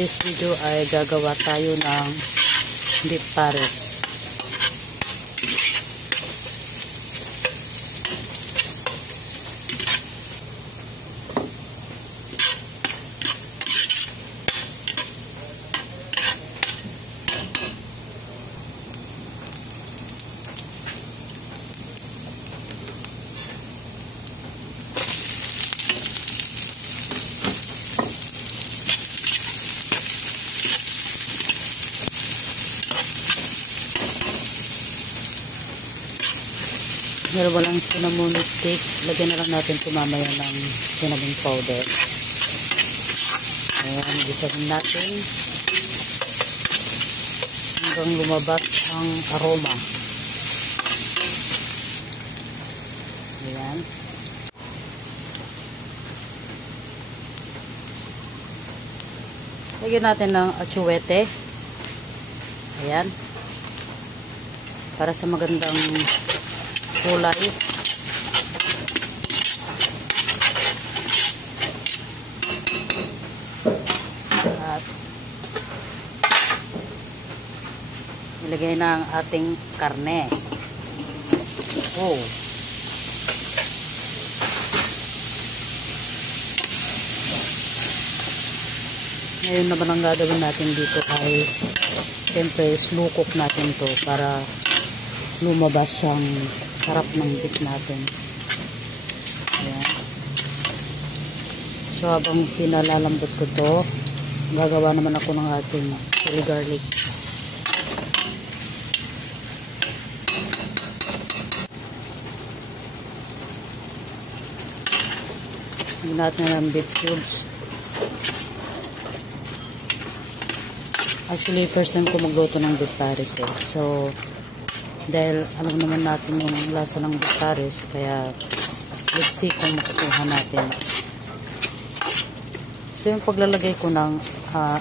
this video ay gagawa tayo ng beef pares. Pero walang cinnamon stick, lagyan na lang natin ito mamaya ng cinnamon powder. Ayan, gisahin natin hanggang lumabas ang aroma. Ayan. Lagyan natin ng atsuwete. Ayan. Para sa magandang kulay. At ilagay na ang ating karne. Oh. Ngayon naman ang gagawin natin dito ay siyempre slow cook natin to para lumabas ang sarap ng beef natin. Ayan. So habang pinalalambot ko to, gagawa naman ako ng ating chili garlic. Lagyan natin ng beef cubes. Actually, first time ko magluto ng beef pares eh. So dahil alam naman natin yung lasa ng beef pares, kaya let's see kung makukuha natin. So yung paglalagay ko ng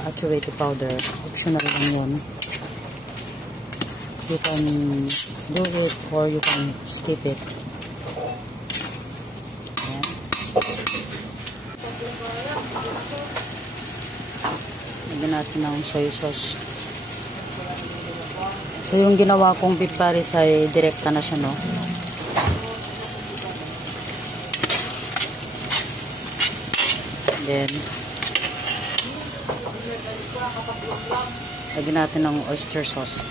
atsuwete powder, optional lang yun. You can do it or you can skip it. Ayan. Lagyan natin ng soy sauce. So yung ginawa kong beef pares ay direkta na siya, no? Then lagyan natin ng oyster sauce.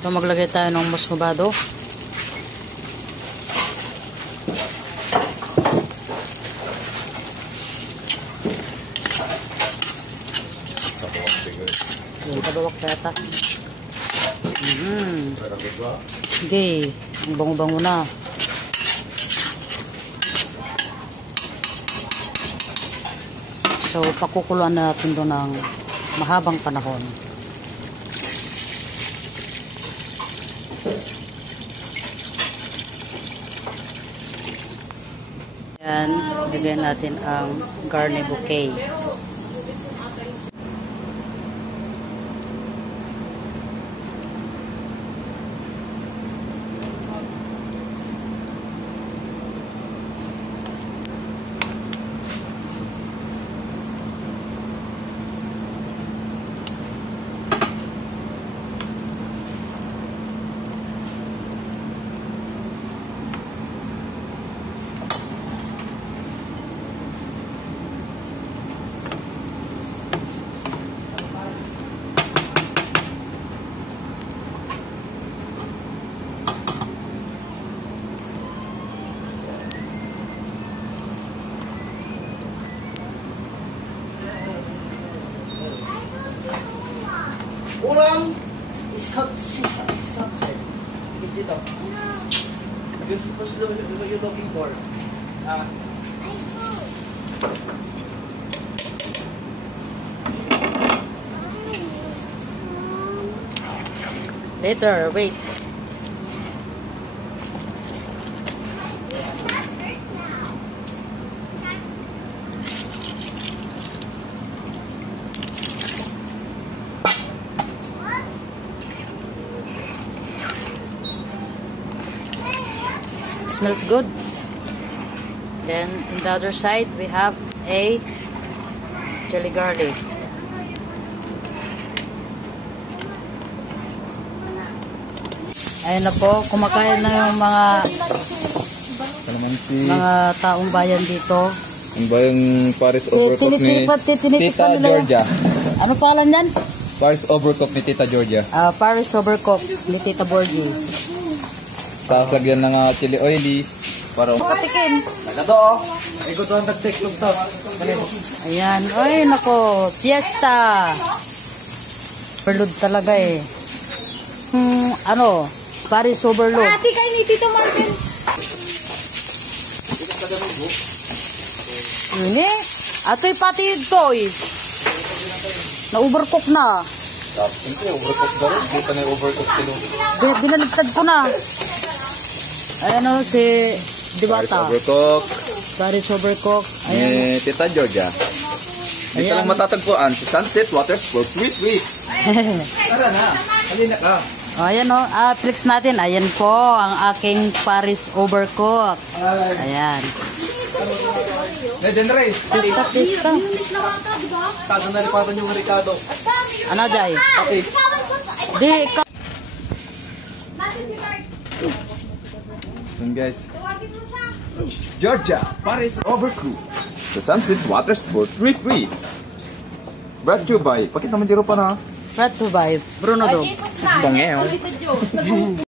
So maglagay tayo ng muscovado. Kabawak yata. Sige, ang bango-bango na. So pakukuluan natin doon ng mahabang panahon. Yan, lagyan natin ang garlic bouquet. Ulang isang is dito. What's you're looking for? Later, wait. Smells good. Then on the other side, we have a chili garlic. Ayan na po, kumakain na yung mga taong bayan dito. Ang ba yung Paris Overcook ni Tita Georgia? Ano pangalan yan? Paris Overcook ni Tita Georgia. Paris Overcook ni Tita Borgie. Tapos lagyan ng chili oily. Para Patikin. Nagado. Ikaw doon nag-take to. Ayan. Ay, nako. Fiesta. Overload talaga eh. Paris overload. Ate kayo ni Tito Martin. Ini. Ato'y pati ito eh. Na-overcook na. siyempre, overcook ba rin? Hindi pa na overcook sila. Binaligtad ko na. Ayan o, si Paris Diwata. Overcook Paris overcook. Ayan. ni Tita Georgia. Dito Ayan. lang matatagpuan sa Sunset Water Sports. Wait. Tara na. Halina ka. O, ayan o. Flex natin. Ayan po ang aking Paris overcook. Ayan. Medyo na rin. Pista. Tago na lipatan yung Ricardo. Ano, Jai? Okay. Di, ikaw. Yun guys. Tawagin mo siya. Georgia, Paris Overcook. Sa Sunset Water Sports. Wait. Brought to you by. Pakita naman dito pa na. Brought to by Bruno Dog. Jesus na. Bangeo. Ulitin yun.